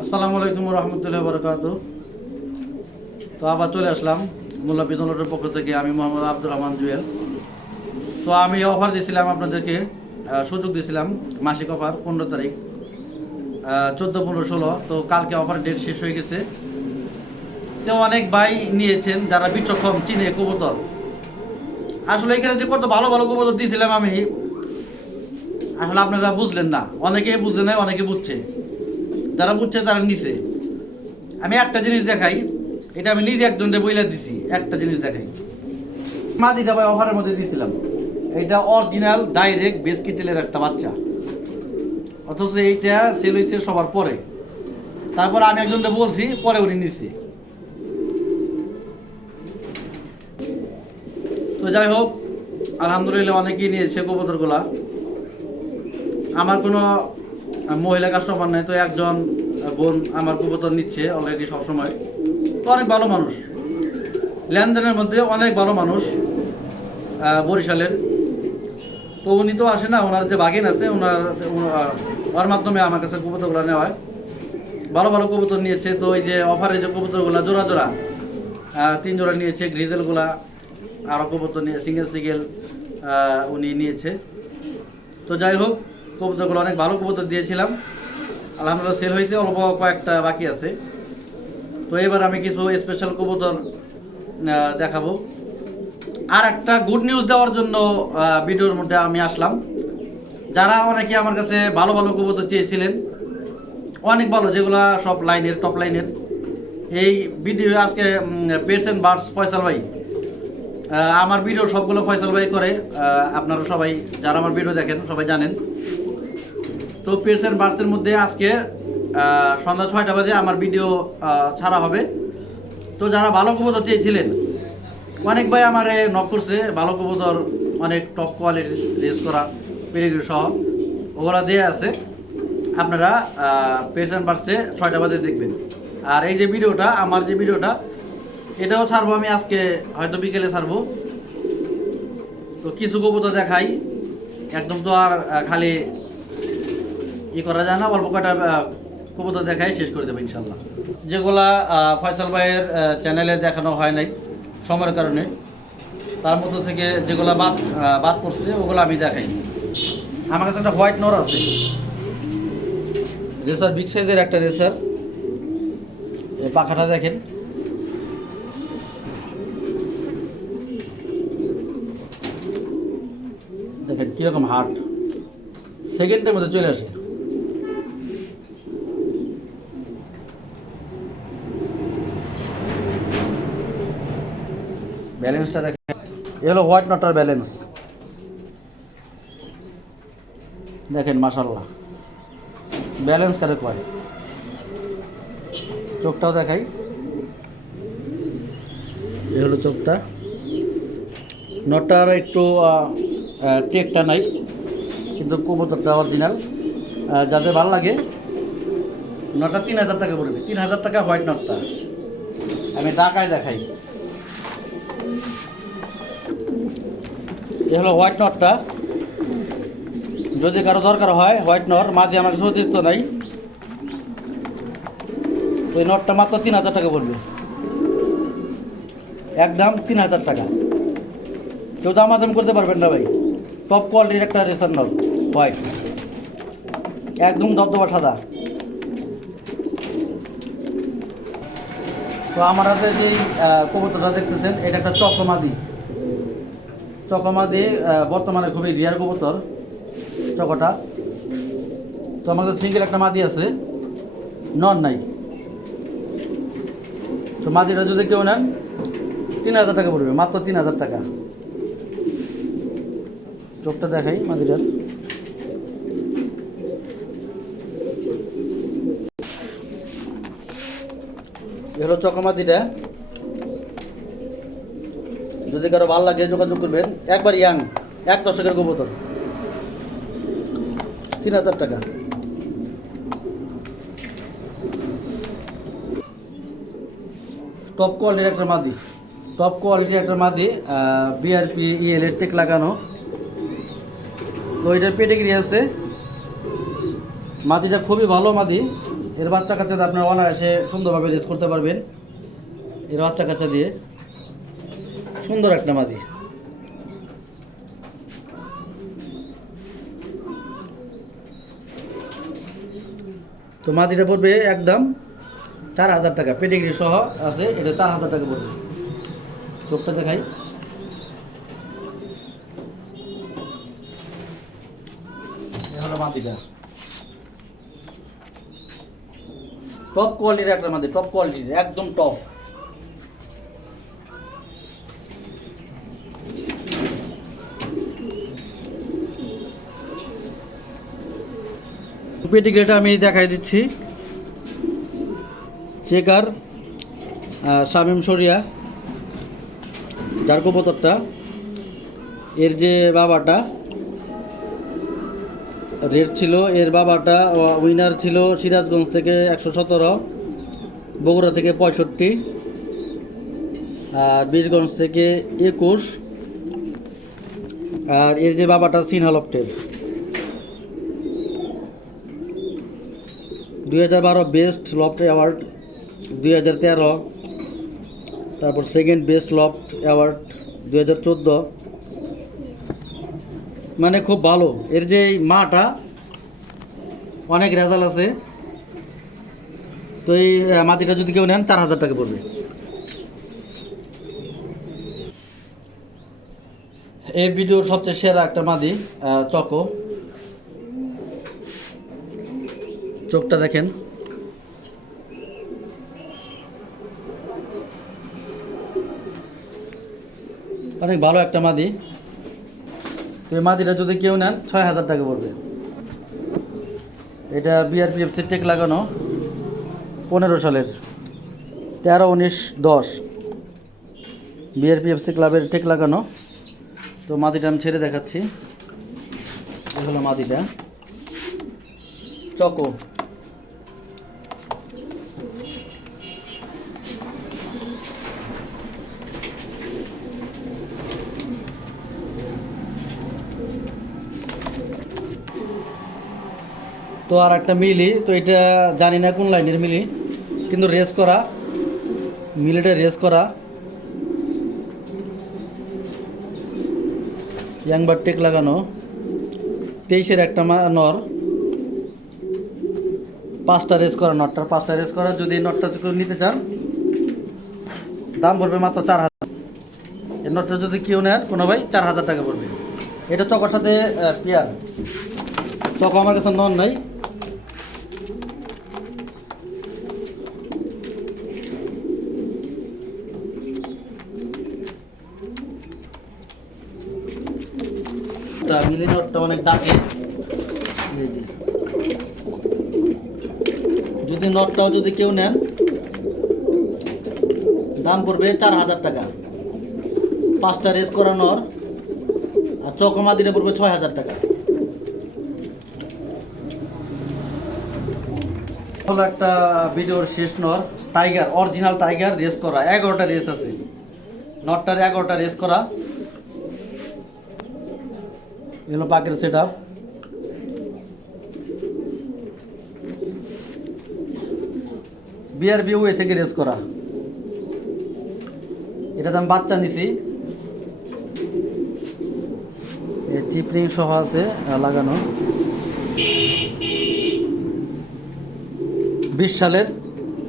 আসসালামু আলাইকুম রহমতুল্লাহ বরকাত তো আবার চলে আসলাম মোল্লা পিজন রোডের পক্ষ থেকে। আমি মোহাম্মদ আব্দুর রহমান জুয়েল। তো আমি অফার দিয়েছিলাম আপনাদেরকে সুযোগ দিয়েছিলাম মাসিক অফার পনেরো তারিখ চোদ্দ, পনেরো, ষোলো। তো কালকে অফার ডেট শেষ হয়ে গেছে। তো অনেক ভাই নিয়েছেন যারা বিচক্ষণ চিনে কবুতর। আসলে এখানে যে কত ভালো ভালো কবুতর দিয়েছিলাম আমি, আসলে আপনারা বুঝলেন না। অনেকে বুঝলেন অনেকে বুঝছে। যারা বুঝছে, তারা নিছে। আমি একটা জিনিস দেখাই, এটা আমি নিজে একজনকে বইলা দিছি, একটা জিনিস দেখাই। মাদিটা ভাই অফারের মধ্যে দিয়েছিলাম এটা অরিজিনাল ডাইরেক্ট বেসকিটেলের একটা বাচ্চা। অথচ এইটা সেল হয়েছে সবার পরে। তারপর আমি একজনকে বলছি, পরে উনি নিছি। তো যাই হোক, আলহামদুলিল্লাহ অনেকেই নিয়েছে কবুতরগুলা। আমার কোনো মহিলা কাস্টমার নাই তো একজন বোন আমার কবুতর নিচ্ছে অলরেডি সবসময়। তো অনেক ভালো মানুষ। লেনদেনের মধ্যে অনেক ভালো মানুষ বরিশালের। তো উনি তো আসে না, ওনার যে বাগিন আছে, ওনার ওর মাধ্যমে আমার কাছে কবুতরগুলো নেওয়া হয়। ভালো ভালো কবুতর নিয়েছে, তো ওই যে অফারে যে কবুতরগুলো, জোড়া জোড়া তিন জোড়া নিয়েছে, গ্রিজেলগুলা আরও কবুতর নিয়ে সিঙ্গেল সিঙ্গেল উনি নিয়েছে। তো যাই হোক কবুতরগুলো অনেক ভালো কবুতর দিয়েছিলাম। আলহামদুলিল্লাহ সেল হয়েছে, অল্প কয়েকটা বাকি আছে। তো এবার আমি কিছু স্পেশাল কবুতর দেখাবো। আর একটা গুড নিউজ দেওয়ার জন্য ভিডিওর মধ্যে আমি আসলাম। যারা অনেকে আমার কাছে ভালো ভালো কবুতর চেয়েছিলেন, অনেক ভালো, যেগুলা সব লাইনের টপ লাইনের। এই ভিডিও আজকে পেটস বার্ডস ফয়সাল ভাই আমার ভিডিও সবগুলো ফয়সাল ভাই করে আপনারা সবাই, যারা আমার ভিডিও দেখেন, সবাই জানেন। তো পেটস অ্যান্ড বার্ডসের মধ্যে আজকে সন্ধ্যা ছয়টা বাজে আমার ভিডিও ছাড়া হবে। তো যারা ভালো কবুতর চেয়েছিলেন, অনেক ভাই আমার নক করছে, ভালো কবুতর, অনেক টপ কোয়ালিটির রেস করা পেরিগ্রি সহ, ওগুলা দিয়ে আছে। আপনারা অ্যান্ড বার্ডসে ছয়টা বাজে দেখবেন। আর এই যে ভিডিওটা আমার যে ভিডিওটা এটাও ছাড়বো আমি আজকে, হয়তো বিকেলে ছাড়বো। তো কিছু কবুতর দেখাই, একদম তো আর খালি ই করা যায় না, অল্প কয়টা কবুতর দেখাই শেষ করে দেবো ইনশাল্লাহ। যেগুলা ফয়সাল ভাইয়ের চ্যানেলে দেখানো হয় নাই, সময়ের কারণে। তার মধ্যে থেকে যেগুলা বাদ বাদ পড়ছে, ওগুলো আমি দেখাই আমার কাছে একটা হোয়াইট নর আছে। রেসার বিগ সাইজের একটা রেসার। পাখাটা দেখেন। দেখেন কীরকম হার্ট। সেকেন্ডের মধ্যে চলে আসে। ব্যালেন্সটা দেখেন। এ হলো হোয়াইট নটার ব্যালেন্স দেখেন মাশাল্লাহ ব্যালেন্স কারে করে চোখটাও দেখাই। এ হলো চোখটা। নটার একটু টেকটা নাই, কিন্তু কবুতরটা অরিজিনাল যাদের ভালো লাগে নটা তিন হাজার টাকা পড়বে তিন হাজার টাকা হোয়াইট নটটা আমি ঢাকায় দেখাই। এ হলো হোয়াইট নটটা যদি কারও দরকার হয় হোয়াইট নট মাঝে আমার কাছে অতিরিক্ত নাই। এই নটটা মাত্র তিন হাজার টাকা পড়বে। একদম তিন হাজার টাকা। কেউ দামাদাম করতে পারবেন না ভাই। টপ কোয়ালিটির একটা রেসার নট হোয়াইট একদম দবদবা সাদা। তো আমার হাতে যে কবুতরটা দেখতেছেন, এটা একটা চকমাদি চকমাদি বর্তমানে খুবই রিয়ার কবুতর, চকটা। তো কাছে সিঙ্গেল একটা মাদি আছে নন নাই। তো মাদিটা যদি কেউ নেন, তিন হাজার টাকা পড়বে, মাত্র তিন হাজার টাকা। চোখটা দেখাই মাদিটার। হলো চকমাদিটা যদি কারও ভালো লাগে যোগাযোগ করবেন, একবার ইয়াং, এক দশকের কবুতর। তিন হাজার টাকা। টপ কোয়ালিটির একটা মাদি। টপ কোয়ালিটির একটা মাদি বিআরপি ইএল এর টেক লাগানো। তো এটার পেডিগ্রি আছে। মাদিটা খুবই ভালো মাদি। এর বাচ্চা কাচ্চাতে আপনার অনায়াসে সুন্দরভাবে রেস করতে পারবেন। এর বাচ্চা কাচ্চা দিয়ে সুন্দর একটা মাদি। তো মাদিটা পড়বে একদম চার হাজার টাকা। পেডিগ্রি সহ আছে, এটা চার হাজার টাকা পড়বে। চোখটা দেখাই। হলো মাদিটা। টপ কোয়ালিটির একটা মাদি টপ কোয়ালিটির একদম টপ পেটিগ্রেটা আমি দেখাই দিচ্ছি। চেকার শামিম সরিয়া যার এর যে বাবাটা রেড ছিল, এর বাবাটা উইনার ছিল সিরাজগঞ্জ থেকে একশো সতেরো, বগুড়া থেকে পঁয়ষট্টি, আর বীরগঞ্জ থেকে একুশ, আর এর যে বাবাটা সিনহালপটের দুই হাজার বারো বেস্ট লফট অ্যাওয়ার্ড, দুই হাজার তেরো, তারপর সেকেন্ড বেস্ট লফট অ্যাওয়ার্ড, দুই হাজার চোদ্দ মানে খুব ভালো। এর যে মাটা, অনেক রেজাল্ট আছে। তো এই মাটিটা যদি কেউ নেন, চার হাজার টাকা পড়বে। এই ভিডিওর সবচেয়ে সেরা একটা মাদি চকো। চোখটা দেখেন। অনেক ভালো একটা মাদি তো এই যদি কেউ নেন, ছয় হাজার টাকা পড়বে। এটা বিআরপিএফসির টেক লাগানো, পনেরো সালের, তেরো উনিশ দশ। বিআরপিএফসি ক্লাবের টেক লাগানো। তো মাদিটা আমি ছেড়ে দেখাচ্ছি। মাটিটা হলো চকো। তো আর একটা মিলি, তো এটা জানি না কোন লাইনের মিলি, কিন্তু রেস করা, মিলিটা রেস করা। ইয়াংবার টেক লাগানো, তেইশের একটা নর। পাঁচটা রেস করা নটটার, পাঁচটা রেস করা, যদি নটটা নিতে চান, দাম পড়বে মাত্র চার হাজার। এই নটটা যদি কেউ নেন, কোনো ভাই চার হাজার টাকা পড়বে। এটা চকর সাথে পেয়ার। চক আমার কাছে নন নাই। তা মিলি নটটা অনেক ডাকে যদি নটটাও যদি কেউ নেন, দাম পড়বে চার হাজার টাকা। পাঁচটা রেস করা নর, আর চকমা দিলে পড়বে ছয় হাজার টাকা। হলো একটা ভিডিওর শেষ নর, টাইগার, অরিজিনাল টাইগার রেস করা, এগারোটা রেস আছে। নটটার এগারোটা রেস করা। এগুলো পাকের সেট আপ বিআরবি ওয়ে থেকে রেস করা। এটা আমি বাচ্চা নিছি। চিপরিং সহ আছে লাগানো। বিশ সালের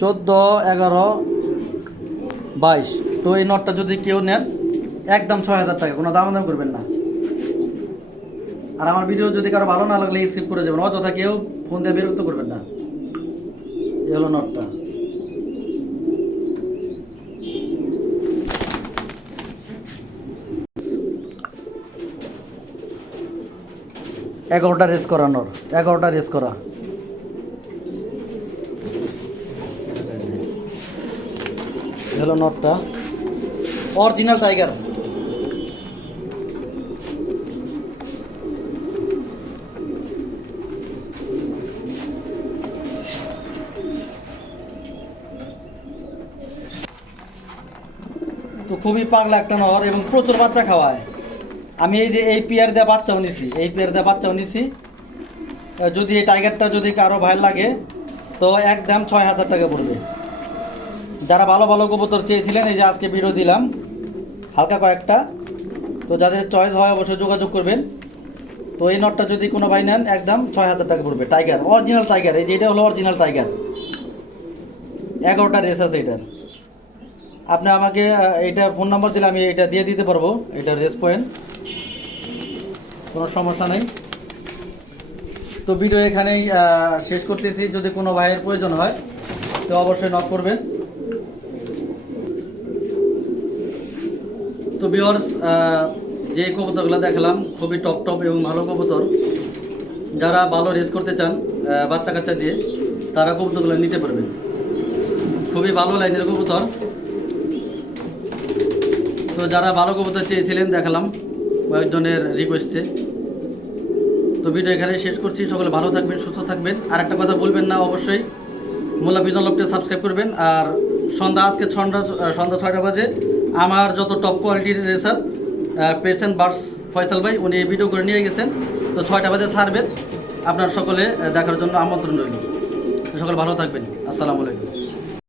চোদ্দ, এগারো, বাইশ। তো এই নটটা যদি কেউ নেন, একদম ছয় হাজার টাকা, কোনো দাম দাম করবেন না। আর আমার ভিডিও যদি কারও ভালো না লাগলে স্কিপ করে যাবেন। অযথা কেউ ফোন দিয়ে বিরক্ত করবেন না। এই হলো নটটা এগারোটা রেস করানোর এগারোটা রেস করা। হলো নটটা অরিজিনাল টাইগার তো খুবই পাগলা একটা নর এবং প্রচুর বাচ্চা খাওয়ায়। আমি এই যে এই পেয়ার দেওয়া বাচ্চাও নিছি, এই পেয়ার দেওয়া বাচ্চাও নিছি। যদি এই টাইগারটা যদি কারও ভাই লাগে, তো একদম ছয় হাজার টাকা পড়বে। যারা ভালো ভালো কবুতর চেয়েছিলেন, এই যে আজকে ভিডিও দিলাম, হালকা কয়েকটা। তো যাদের চয়েস হয়, অবশ্যই যোগাযোগ করবেন। তো এই নটটা যদি কোনো ভাই নেন একদম ছয় হাজার টাকা পড়বে। টাইগার, অরিজিনাল টাইগার, এই যে এটা হলো অরিজিনাল টাইগার। এগারোটা রেস আছে এটার। আপনি আমাকে এইটা ফোন নাম্বার দিলে আমি এটা দিয়ে দিতে পারব এটা রেস পয়েন্ট কোনো সমস্যা নেই। তো ভিডিও এখানেই শেষ করতেছি। যদি কোনো ভাইয়ের প্রয়োজন হয়, তো অবশ্যই নক করবেন। তো বিয়ার্স যে কবুতরগুলো দেখালাম, খুবই টপ টপ এবং ভালো কবুতর। যারা ভালো রেস করতে চান বাচ্চা কাচ্চা দিয়ে, তারা কবুতরগুলো নিতে পারবেন। খুবই ভালো লাইনের কবুতর। তো যারা ভালো কবুতর চেয়েছিলেন, দেখালাম কয়েকজনের রিকোয়েস্টে তো ভিডিও এখানে শেষ করছি। সকলে ভালো থাকবেন, সুস্থ থাকবেন। আর একটা কথা বলবেন না অবশ্যই, মোল্লা বিজন লবকে সাবস্ক্রাইব করবেন। আর সন্ধ্যা, আজকে সন্ধ্যা সন্ধ্যা ছয়টা বাজে। আমার যত টপ কোয়ালিটির রেসার পেশেন্ট বার্স ফয়সাল ভাই, উনি ভিডিও করে নিয়ে গেছেন। তো ছয়টা বাজে ছাড়বেন। আপনার সকলে দেখার জন্য আমন্ত্রণ রইল। সকলে ভালো থাকবেন। আসসালামু আলাইকুম।